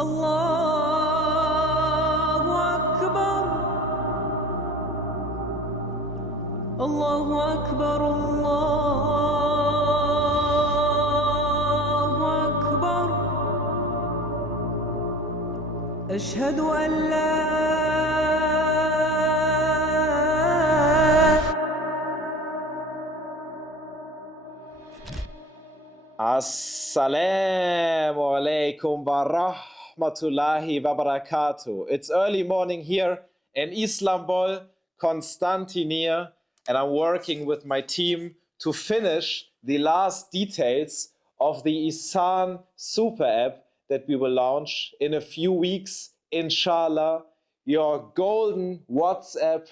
Allahu Akbar, Allahu Akbar, Allahu Akbar. Ashhadu an la Assalamu alaikum wa rahmatullahi wa barakatuh. It's early morning here in Istanbul, Constantinople, and I'm working with my team to finish the last details of the Ihsan super app that we will launch in a few weeks, inshallah. Your golden WhatsApp,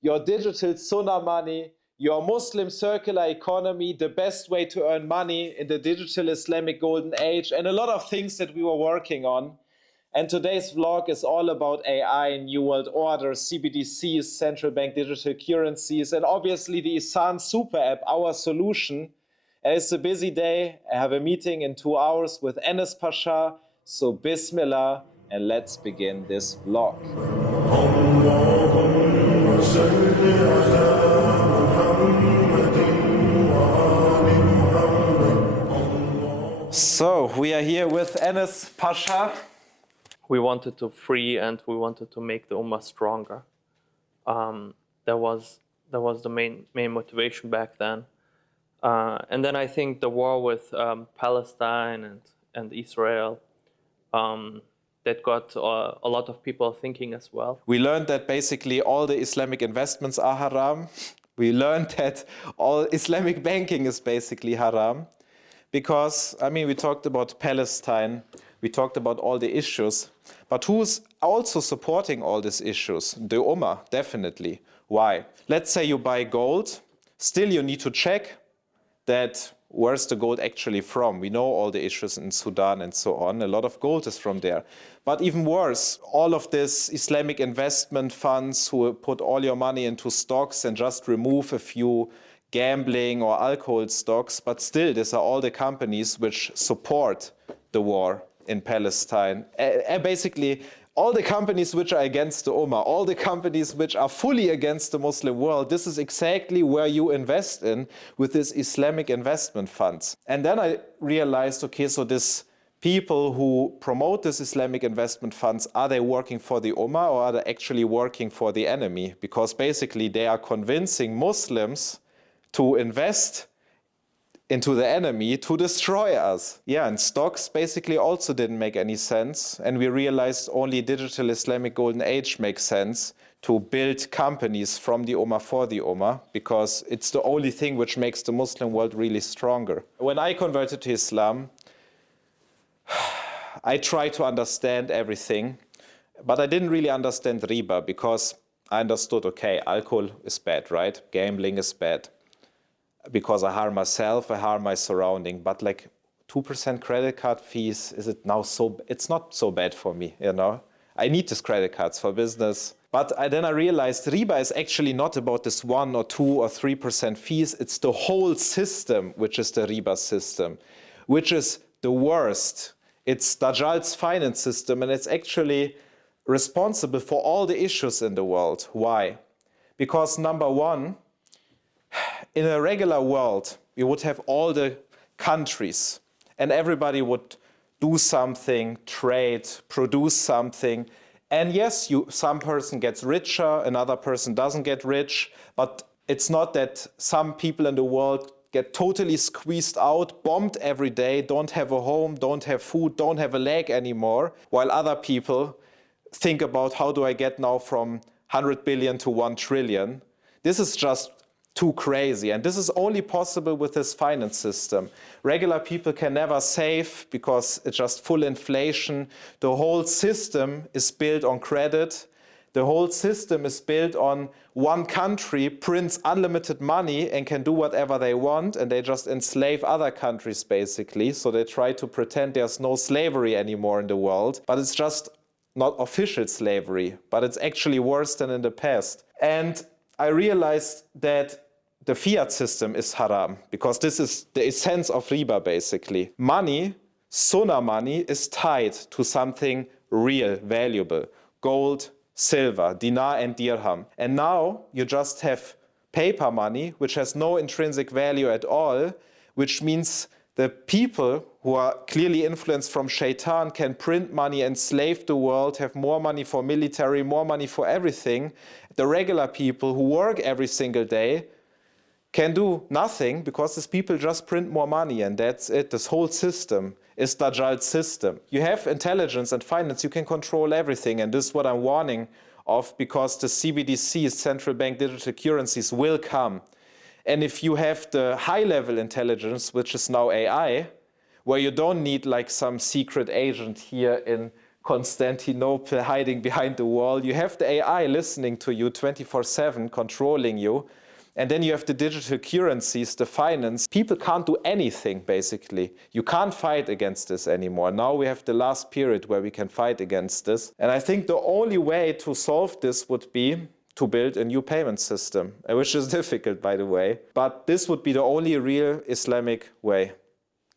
your digital sunnah money, your Muslim circular economy, the best way to earn money in the digital Islamic golden age, and a lot of things that we were working on. And today's vlog is all about AI, New World Order, CBDCs, central bank digital currencies, and obviously the Isan super app, our solution. And it's a busy day. I have a meeting in 2 hours with Enes Pasha. So Bismillah, and let's begin this vlog. So we are here with Enes Pasha. We wanted to free and we wanted to make the Ummah stronger. That was the main motivation back then. And then I think the war with Palestine and Israel, that got a lot of people thinking as well. We learned that basically all the Islamic investments are haram. We learned that all Islamic banking is basically haram. Because, I mean, we talked about Palestine, we talked about all the issues, but who's also supporting all these issues? The Ummah, definitely. Why? Let's say you buy gold, still you need to check that where's the gold actually from? We know all the issues in Sudan and so on. A lot of gold is from there. But even worse, all of these Islamic investment funds who put all your money into stocks and just remove a few gambling or alcohol stocks, but still these are all the companies which support the war in Palestine. Basically, all the companies which are against the Ummah, all the companies which are fully against the Muslim world, this is exactly where you invest in with these Islamic investment funds. And then I realized, okay, so these people who promote these Islamic investment funds, are they working for the Ummah or are they actually working for the enemy? Because basically they are convincing Muslims to invest into the enemy to destroy us. Yeah, and stocks basically also didn't make any sense. And we realized only digital Islamic golden age makes sense to build companies from the Ummah for the Ummah, because it's the only thing which makes the Muslim world really stronger. When I converted to Islam, I tried to understand everything, but I didn't really understand Riba, because I understood, okay, alcohol is bad, right? Gambling is bad. Because I harm myself, I harm my surrounding. But like 2% credit card fees, is it now so? It's not so bad for me, you know. I need these credit cards for business. But then I realized Riba is actually not about this 1 or 2 or 3% fees. It's the whole system, which is the Riba system, which is the worst. It's Dajjal's finance system, and it's actually responsible for all the issues in the world. Why? Because number one, in a regular world, we would have all the countries and everybody would do something, trade, produce something. And yes, some person gets richer, another person doesn't get rich, but it's not that some people in the world get totally squeezed out, bombed every day, don't have a home, don't have food, don't have a leg anymore, while other people think about how do I get now from 100 billion to 1 trillion. This is just too crazy. And this is only possible with this finance system. Regular people can never save because it's just full inflation. The whole system is built on credit. The whole system is built on one country prints unlimited money and can do whatever they want, and they just enslave other countries basically. So they try to pretend there's no slavery anymore in the world, but it's just not official slavery, but it's actually worse than in the past. And I realized that the fiat system is haram, because this is the essence of Riba basically. Money Sunnah money is tied to something real, valuable. Gold, silver, dinar and dirham. And now you just have paper money, which has no intrinsic value at all, which means the people who are clearly influenced from shaitan can print money, enslave the world, have more money for military, more money for everything. The regular people who work every single day can do nothing because these people just print more money and that's it. This whole system is Dajjal's system. You have intelligence and finance, you can control everything, and this is what I'm warning of, because the CBDCs, central bank digital currencies, will come. And if you have the high-level intelligence, which is now AI, where you don't need like some secret agent here in Constantinople hiding behind the wall, you have the AI listening to you 24/7, controlling you. And then you have the digital currencies, the finance. People can't do anything, basically. You can't fight against this anymore. Now we have the last period where we can fight against this. And I think the only way to solve this would be to build a new payment system, which is difficult, by the way. But this would be the only real Islamic way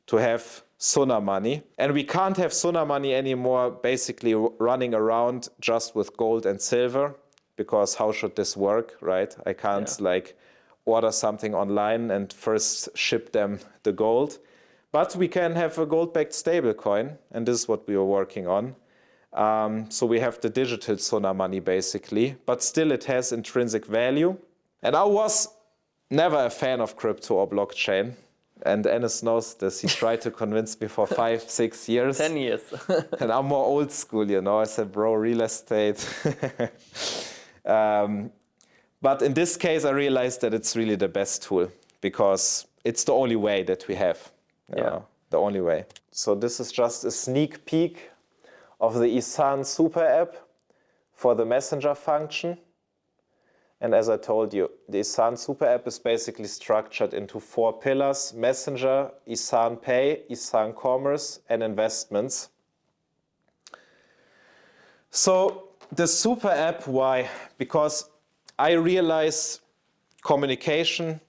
to have Sunnah money. And we can't have Sunnah money anymore, basically running around just with gold and silver, because how should this work, right? I can't order something online and first ship them the gold. But we can have a gold-backed stablecoin, and this is what we are working on. So we have the digital Sunnah money, basically, but still it has intrinsic value. And I was never a fan of crypto or blockchain. And Enes knows this. He tried to convince me for 5, 6 years. 10 years. And I'm more old school, you know. I said, bro, real estate. But in this case, I realized that it's really the best tool because it's the only way that we have. The only way. So this is just a sneak peek of the Ihsan super app for the messenger function. And as I told you, the Ihsan super app is basically structured into 4 pillars: messenger, Ihsan pay, Ihsan commerce, and investments. So the super app, why? Because I realize communication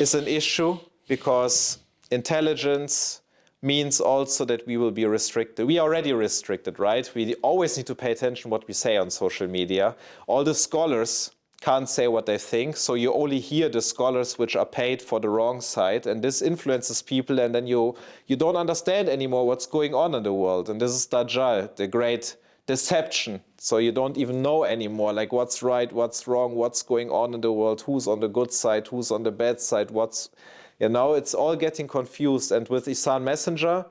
is an issue, because intelligence means also that we will be restricted. We are already restricted, right? We always need to pay attention what we say on social media. All the scholars can't say what they think, so you only hear the scholars which are paid for the wrong side, and this influences people, and then you don't understand anymore what's going on in the world. And this is Dajjal, the great deception. So you don't even know anymore, like what's right, what's wrong, what's going on in the world, who's on the good side, who's on the bad side, it's all getting confused. And with Ihsan Messenger,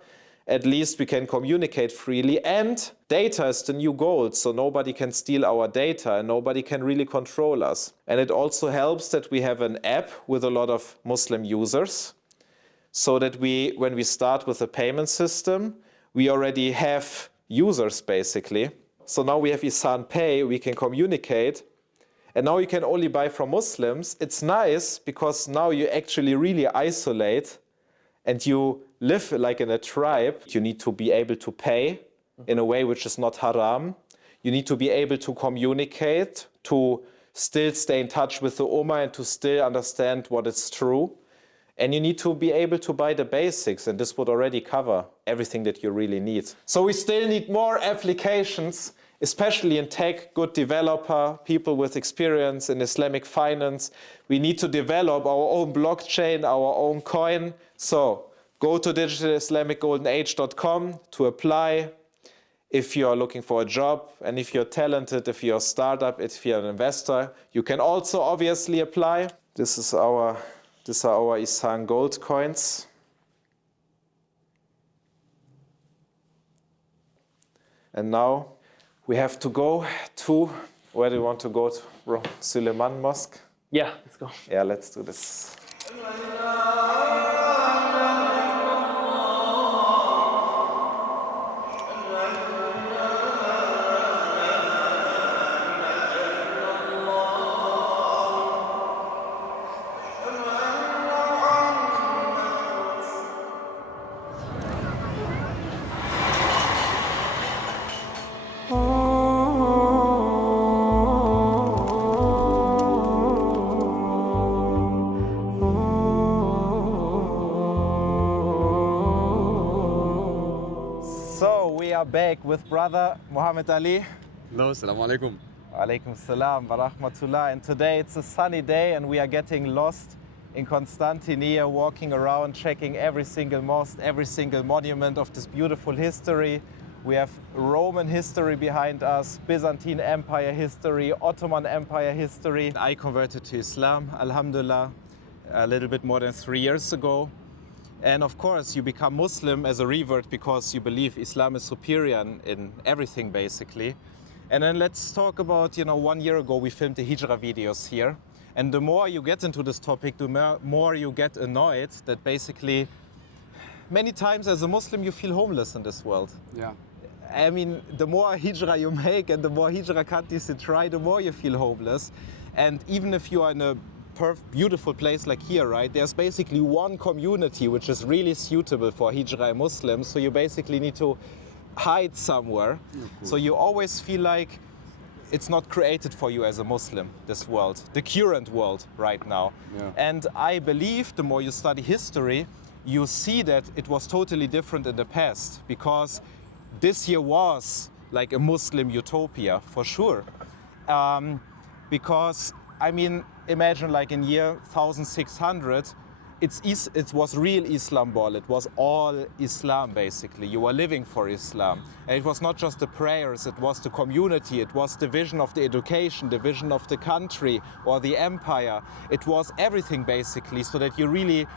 at least we can communicate freely, and data is the new gold, so nobody can steal our data and nobody can really control us. And it also helps that we have an app with a lot of Muslim users, so that when we start with a payment system, we already have users, basically. So now we have Ihsan Pay, we can communicate, and now you can only buy from Muslims. It's nice because now you actually really isolate and you live like in a tribe. You need to be able to pay in a way which is not haram. You need to be able to communicate, to still stay in touch with the Ummah and to still understand what is true. And you need to be able to buy the basics, and this would already cover everything that you really need. So we still need more applications, especially in tech, good developer, people with experience in Islamic finance. We need to develop our own blockchain, our own coin. So go to digitalislamicgoldenage.com to apply if you are looking for a job, and if you're talented, if you're a startup, if you're an investor, you can also obviously apply. These are our Ihsan gold coins. And now we have to go to, where do you want to go to? Suleiman Mosque? Yeah, let's go. Yeah, let's do this. So we are back with brother Muhammad Ali. Hello, assalamu alaikum. Alaikum salam wa rahmatullah. And today it's a sunny day and we are getting lost in Constantinople, walking around, checking every single mosque, every single monument of this beautiful history. We have Roman history behind us, Byzantine Empire history, Ottoman Empire history. I converted to Islam, alhamdulillah, a little bit more than 3 years ago. And of course, you become Muslim as a revert because you believe Islam is superior in everything, basically. And then let's talk about, 1 year ago we filmed the Hijrah videos here. And the more you get into this topic, the more you get annoyed that basically many times as a Muslim you feel homeless in this world. Yeah. I mean, the more Hijrah you make and the more Hijrah countries you try, the more you feel homeless. And even if you are in a beautiful place like here, right, there's basically one community which is really suitable for Hijrah Muslims. So you basically need to hide somewhere. So you always feel like it's not created for you as a Muslim, this world, the current world right now. Yeah. And I believe the more you study history, you see that it was totally different in the past, because this year was like a Muslim utopia, for sure. Because, I mean, imagine like in year 1600, it was real Islam ball. It was all Islam, basically. You were living for Islam. And it was not just the prayers, it was the community, it was the vision of the education, the vision of the country or the empire. It was everything, basically, so that you really,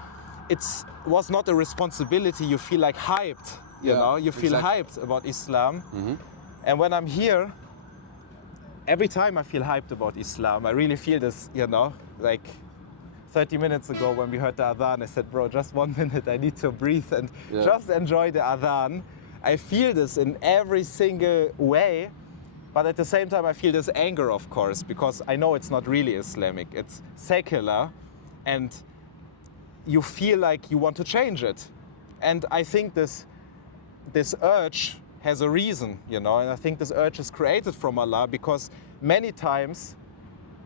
it was not a responsibility. You feel like hyped, you know? You feel hyped about Islam. Mm-hmm. And when I'm here, every time I feel hyped about Islam, I really feel this, like 30 minutes ago when we heard the adhan, I said, bro, just 1 minute, I need to breathe and just enjoy the adhan. I feel this in every single way, but at the same time I feel this anger, of course, because I know it's not really Islamic, it's secular, and you feel like you want to change it. And I think this urge has a reason, and I think this urge is created from Allah, because many times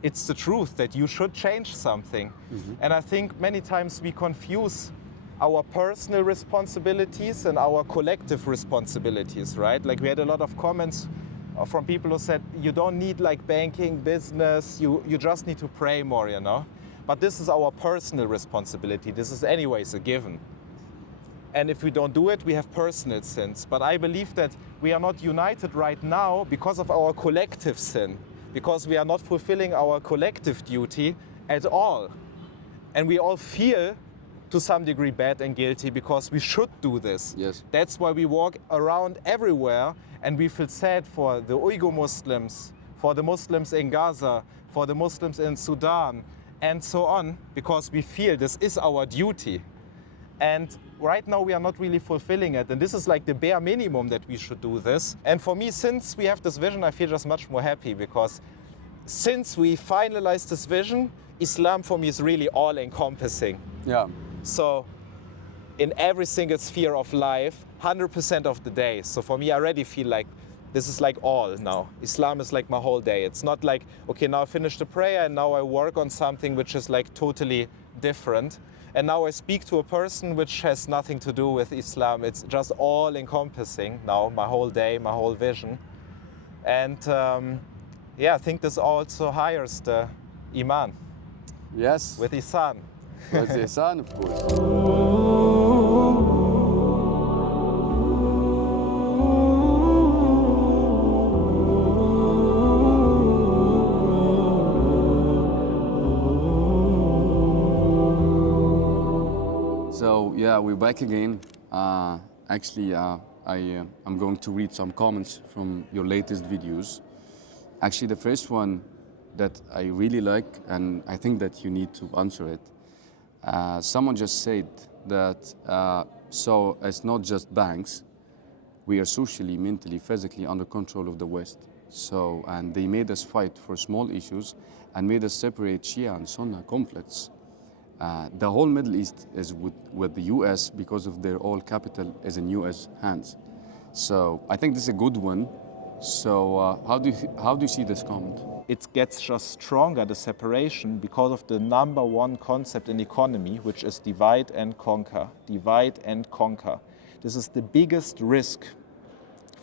it's the truth that you should change something. Mm-hmm. And I think many times we confuse our personal responsibilities and our collective responsibilities, right? Like we had a lot of comments from people who said, you don't need like banking, business, you just need to pray more, But this is our personal responsibility. This is anyways a given. And if we don't do it, we have personal sins. But I believe that we are not united right now because of our collective sin, because we are not fulfilling our collective duty at all. And we all feel to some degree bad and guilty because we should do this. Yes. That's why we walk around everywhere and we feel sad for the Uyghur Muslims, for the Muslims in Gaza, for the Muslims in Sudan, and so on, because we feel this is our duty. And right now we are not really fulfilling it. And this is like the bare minimum that we should do this. And for me, since we have this vision, I feel just much more happy, because since we finalized this vision, Islam for me is really all encompassing. Yeah. So in every single sphere of life, 100% of the day. So for me, I already feel like this is like all now. Islam is like my whole day. It's not like, okay, now I finish the prayer and now I work on something which is like totally different. And now I speak to a person which has nothing to do with Islam. It's just all encompassing now, my whole day, my whole vision. And I think this also hires the Iman. Yes. With Ihsan. With Ihsan, of course. So yeah, we're back again. Actually, I'm going to read some comments from your latest videos. Actually, the first one that I really like, and I think that you need to answer it. Someone just said that, so it's not just banks, we are socially, mentally, physically under control of the West. So, and they made us fight for small issues and made us separate Shia and Sunni conflicts. The whole Middle East is with the US because of their oil capital is in US hands. So I think this is a good one. So how do you see this comment? It gets just stronger, the separation, because of the number one concept in economy, which is divide and conquer. Divide and conquer. This is the biggest risk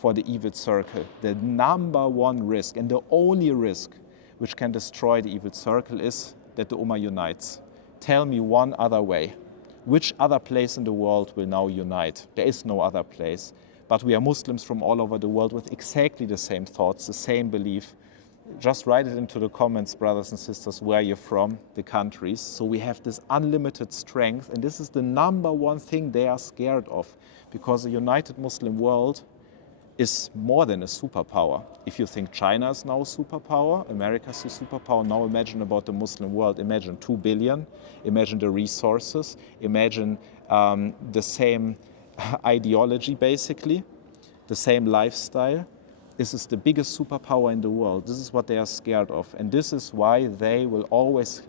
for the evil circle. The number one risk and the only risk which can destroy the evil circle is that the Ummah unites. Tell me one other way. Which other place in the world will now unite? There is no other place. But we are Muslims from all over the world with exactly the same thoughts, the same belief. Just write it into the comments, brothers and sisters, where you're from, the countries. So we have this unlimited strength, and this is the number one thing they are scared of, because a united Muslim world is more than a superpower. If you think China is now a superpower, America is a superpower, now imagine about the Muslim world. Imagine 2 billion, imagine the resources, imagine the same ideology basically, the same lifestyle. This is the biggest superpower in the world. This is what they are scared of. And this is why they will always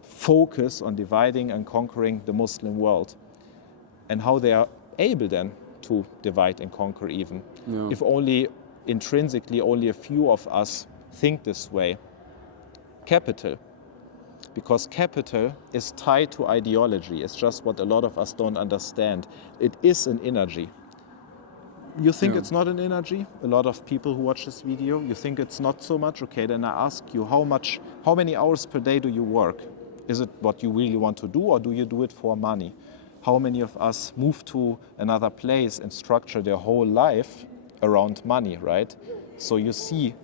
focus on dividing and conquering the Muslim world. And how they are able then to divide and conquer even. Yeah. If only intrinsically only a few of us think this way. Capital. Because capital is tied to ideology. It's just what a lot of us don't understand. It is an energy. You think it's not an energy? A lot of people who watch this video, you think it's not so much? Okay, then I ask you, how many hours per day do you work? Is it what you really want to do, or do you do it for money? How many of us move to another place and structure their whole life around money, right? So you see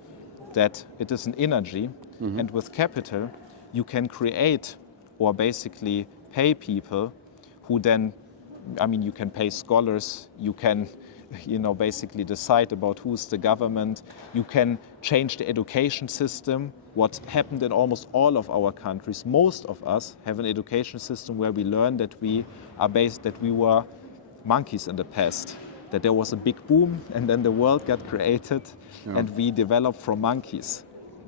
that it is an energy, and with capital, you can create or basically pay people who then, I mean, you can pay scholars, you can basically decide about who's the government. You can change the education system. What happened in almost all of our countries, most of us have an education system where we learn that we were monkeys in the past, that there was a big boom and then the world got created and we developed from monkeys.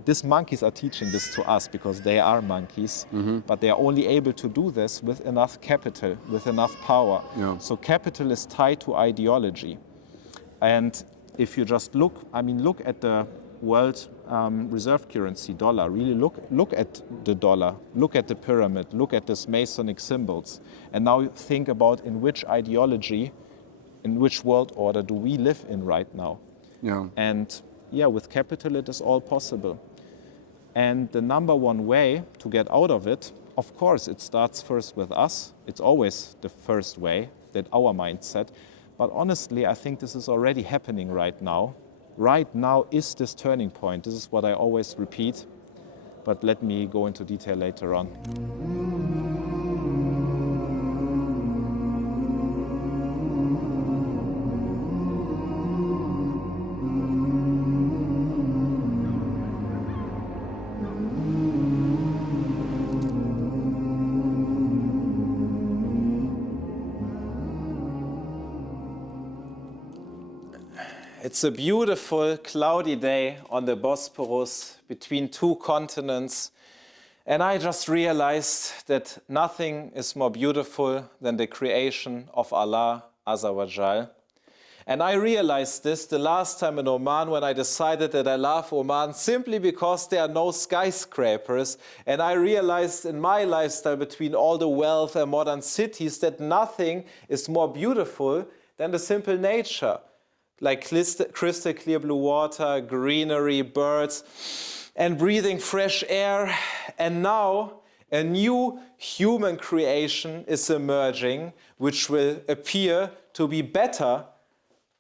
These monkeys are teaching this to us because they are monkeys, but they are only able to do this with enough capital, with enough power. Yeah. So capital is tied to ideology. And if you just look at the world reserve currency, dollar, really look at the dollar, look at the pyramid, look at these Masonic symbols, and now think about in which ideology, in which world order do we live in right now. Yeah. And yeah, with capital it is all possible. And the number one way to get out of it, of course, it starts first with us. It's always the first way, that our mindset. But honestly, I think this is already happening right now. Right now is this turning point. This is what I always repeat, but let me go into detail later on. It's a beautiful, cloudy day on the Bosporus between two continents. And I just realized that nothing is more beautiful than the creation of Allah Azza wa Jal. And I realized this the last time in Oman when I decided that I love Oman simply because there are no skyscrapers. And I realized in my lifestyle between all the wealth and modern cities that nothing is more beautiful than the simple nature. Like crystal clear blue water, greenery, birds, and breathing fresh air. And now a new human creation is emerging, which will appear to be better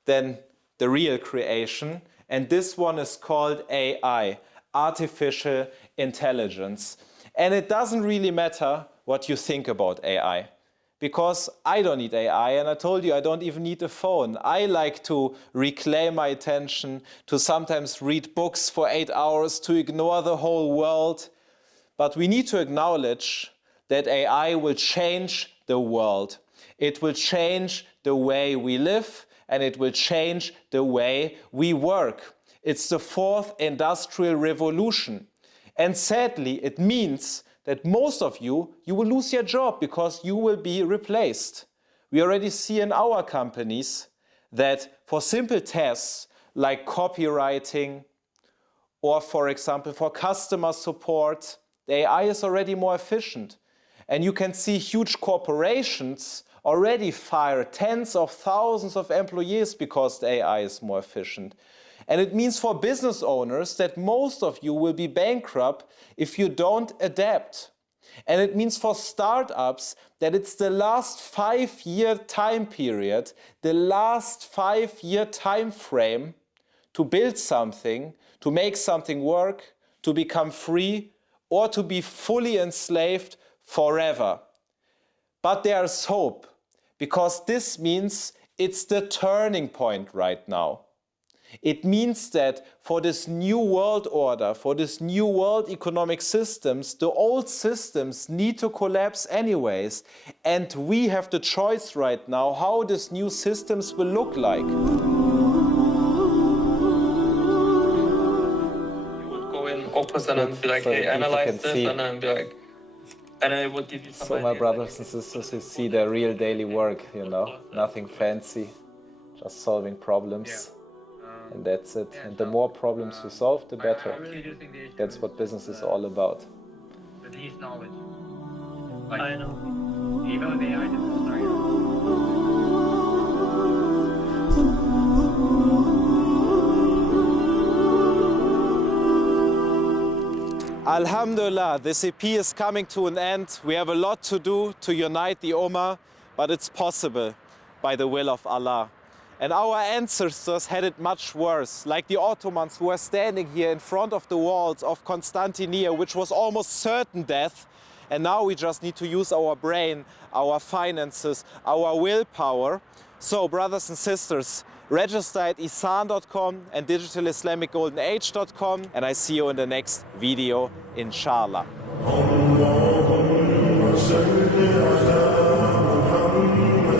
than the real creation. And this one is called AI, artificial intelligence. And it doesn't really matter what you think about AI. Because I don't need AI, and I told you I don't even need a phone. I like to reclaim my attention, to sometimes read books for 8 hours, to ignore the whole world. But we need to acknowledge that AI will change the world. It will change the way we live, and it will change the way we work. It's the fourth industrial revolution. And sadly, it means that most of you will lose your job because you will be replaced. We already see in our companies that for simple tasks like copywriting or, for example, for customer support, the AI is already more efficient. And you can see huge corporations already fire tens of thousands of employees because the AI is more efficient. And it means for business owners that most of you will be bankrupt if you don't adapt. And it means for startups that it's the last 5-year time period, the last 5-year time frame to build something, to make something work, to become free, or to be fully enslaved forever. But there's hope, because this means it's the turning point right now. It means that for this new world order, for this new world economic systems, the old systems need to collapse anyways. And we have the choice right now how these new systems will look like. Opposite and be like, hey, analyze this, and then be like, and then it would give you some So my brothers and sisters, you see their real daily work, you know, nothing fancy, just solving problems, and that's it. And the more problems you solve, the better. That's what business is all about. With his knowledge. I know. Even with AI, just start. Alhamdulillah, this EP is coming to an end. We have a lot to do to unite the Ummah, but it's possible by the will of Allah. And our ancestors had it much worse, like the Ottomans who were standing here in front of the walls of Constantinople, which was almost certain death. And now we just need to use our brain, our finances, our willpower. So, brothers and sisters, register at Ihsan.com and digitalislamicgoldenage.com, and I see you in the next video, inshallah. اللهم صل على محمد